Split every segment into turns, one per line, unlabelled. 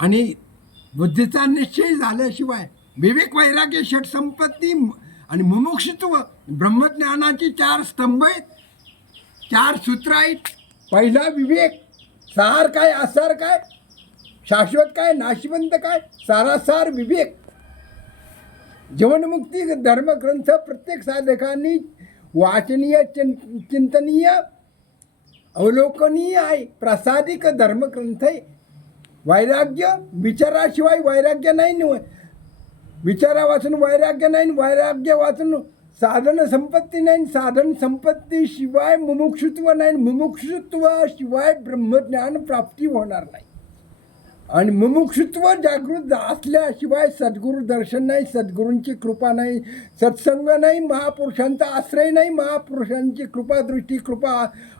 आणि बुद्धीचा निश्चय झाल्याशिवाय विवेक वैराग्य षटसंपत्ती आणि मुमुक्षुत्व ब्रह्मज्ञानाचे चार स्तंभ आहेत. चार सूत्र आहेत. पहिला विवेक सार काय आसार काय शाश्वत काय नाशिवंत काय सारासार विवेक. जीवनमुक्ती धर्मग्रंथ प्रत्येक साधकांनी वाचनीय चिं चिंतनीय अवलोकनीय आहे. प्रासादिक धर्मग्रंथ आहे. वैराग्य विचाराशिवाय वैराग्य नाही न विचारा वाचून वैराग्य नाही वैराग्य वाचून साधन संपत्ती नाही साधन संपत्तीशिवाय मुमुक्षुत्व नाही मुमुक्षुत्वाशिवाय ब्रह्मज्ञान प्राप्ती होणार नाही. आणि मुमुक्षुत्व जागृत असल्याशिवाय सद्गुरू दर्शन नाही सद्गुरूंची कृपा नाही सत्संग नाही महापुरुषांचा आश्रय नाही महापुरुषांची कृपा दृष्टी कृपा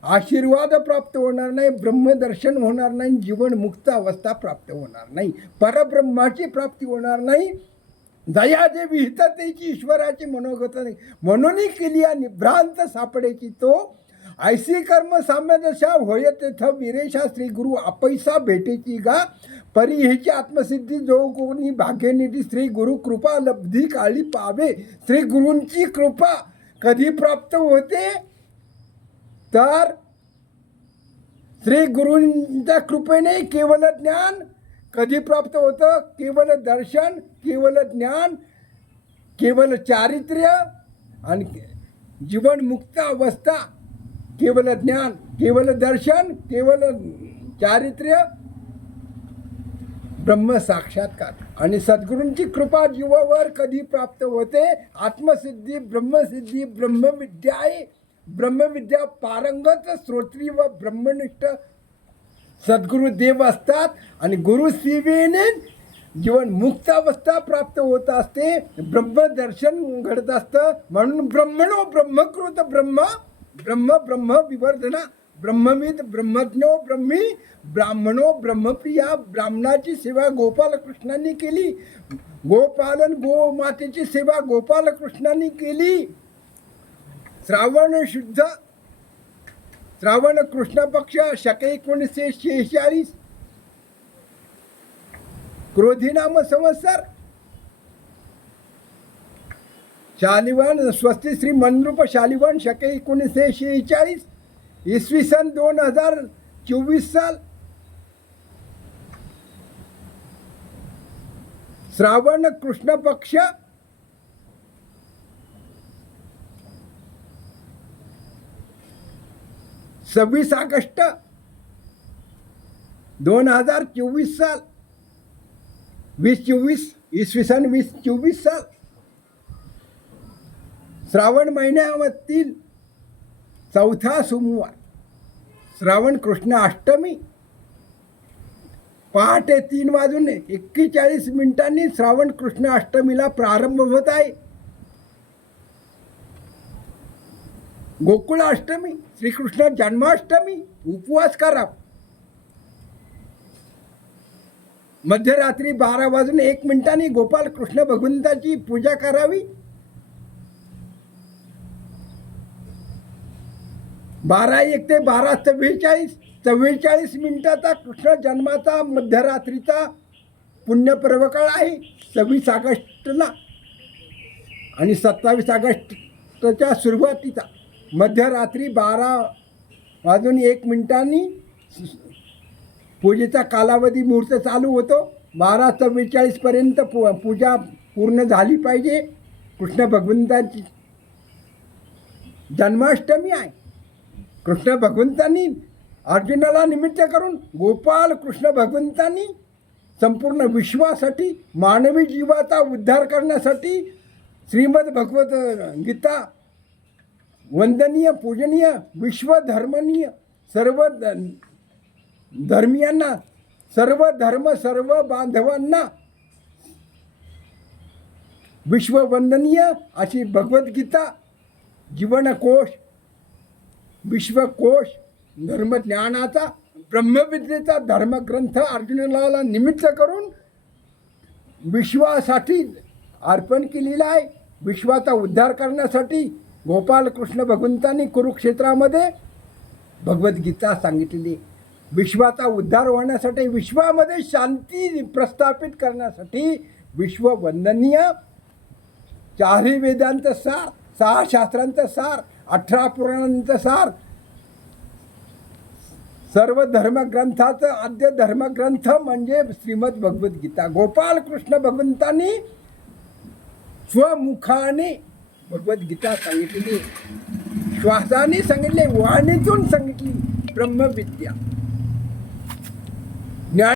आशीर्वाद प्राप्त होणार नाही ब्रह्मदर्शन होणार नाही जीवन मुक्त अवस्था प्राप्त होणार नाही परब्रह्माची प्राप्ती होणार नाही दया जे विहिततेची ईश्वराची मनोगत नाही. म्हणूनही केली आणि भ्रांत सापडेची तो ऐसी कर्म साम्यदशा होय तेथ वीरेशा श्री गुरु अपैसा भेटेची गा. परी हिची आत्मसिद्धी जो कोणी भाग्यनिधी श्री गुरु कृपा लब्धी काळी पावे. श्री गुरूंची कृपा कधी प्राप्त होते? तर श्री गुरूंच्या कृपेने केवळ ज्ञान कधी प्राप्त होतं? केवळ दर्शन केवळ ज्ञान केवळ चारित्र्य आणि जीवनमुक्त अवस्था. केवल ज्ञान केवल दर्शन केवल चारित्र्य ब्रह्म साक्षात्कार. आणि सद्गुरूंची कृपा जीवावर कधी प्राप्त होते? आत्मसिद्धी ब्रह्मसिद्धी ब्रह्मविद्या आहे. ब्रह्मविद्या पारंगत श्रोत्री व ब्रह्मनिष्ठ सद्गुरू देव असतात. आणि गुरु सेवेने जीवन मुक्त अवस्था प्राप्त होत असते. ब्रह्मदर्शन घडत असतं. म्हणून ब्रह्मणो ब्रह्मकृत ब्रह्म. ब्रह्म ब्रह्म विवर्धना ब्रह्मविद ब्रह्मज्ञो ब्रह्मी ब्राह्मणो ब्रह्मप्रिया ब्राह्मणाची सेवा गोपालकृष्णांनी केली. गोपालन गोमातेची सेवा सेवा गोपालकृष्णांनी केली. श्रावण शुद्ध श्रावण कृष्ण पक्ष शक एकोणीसशे शेहेचाळीस. क्रोधी नाम संवत्सर शालिवान स्वस्ती श्री मनरूप शालिवान शके एकोणीसशे शेहेचाळीस इसवी सन दोन हजार चोवीस साल. श्रावण कृष्ण पक्ष. सव्वीस ऑगस्ट दोन हजार चोवीस साल. वीस चोवीस इसवी सन वीस चोवीस साल. श्रावण महिन्यामधील चौथा सोमवार श्रावण कृष्ण अष्टमी. पहाटे तीन वाजून एक्केचाळीस मिनिटांनी श्रावण कृष्ण अष्टमीला प्रारंभ होत आहे. गोकुळ अष्टमी श्रीकृष्ण जन्माष्टमी उपवास करा. मध्यरात्री बारा वाजून एक मिनिटांनी गोपाल कृष्ण भगवंताची पूजा करावी. बारा एक ते बारा चव्वेचाळीस चव्वेचाळीस मिनिटाचा कृष्ण जन्माचा मध्यरात्रीचा पुण्यपर्वकाळ आहे. सव्वीस ऑगस्टला आणि सत्तावीस ऑगस्टच्या सुरुवातीचा. मध्यरात्री बारा वाजून एक मिनिटांनी पूजेचा कालावधी मुहूर्त चालू होतो. बारा चव्वेचाळीसपर्यंत पू पूजा पूर्ण झाली पाहिजे. कृष्ण भगवंताची जन्माष्टमी आहे. कृष्ण भगवंतांनी अर्जुनाला निमित्त करून गोपाल कृष्ण भगवंतांनी संपूर्ण विश्वासाठी मानवी जीवाचा उद्धार करण्यासाठी श्रीमद भगवत गीता वंदनीय पूजनीय विश्वधर्मनीय सर्व ध- धर्मियांना सर्व धर्म सर्व बांधवांना विश्ववंदनीय अशी भगवद्गीता जीवनकोश विश्वकोश धर्मज्ञानाचा ब्रह्मविद्येचा धर्मग्रंथ अर्जुनाला निमित्त करून विश्वासाठी अर्पण केलेला आहे. विश्वाचा उद्धार करण्यासाठी गोपाल कृष्ण भगवंतांनी कुरुक्षेत्रामध्ये भगवद्गीता सांगितलेली विश्वाचा उद्धार होण्यासाठी विश्वामध्ये शांती प्रस्थापित करण्यासाठी विश्ववंदनीय चारही वेदांचं सार सहा शास्त्रांचं सार अठरा पुराणांचं सार. सर्व धर्मग्रंथाचं आद्य धर्मग्रंथ म्हणजे श्रीमद भगवद्गीता गोपाल कृष्ण भगवंतांनी स्वमुखाने भगवद्गीता सांगितली. श्वासाने सांगितले वाणीतून सांगितली. ब्रह्मविद्या.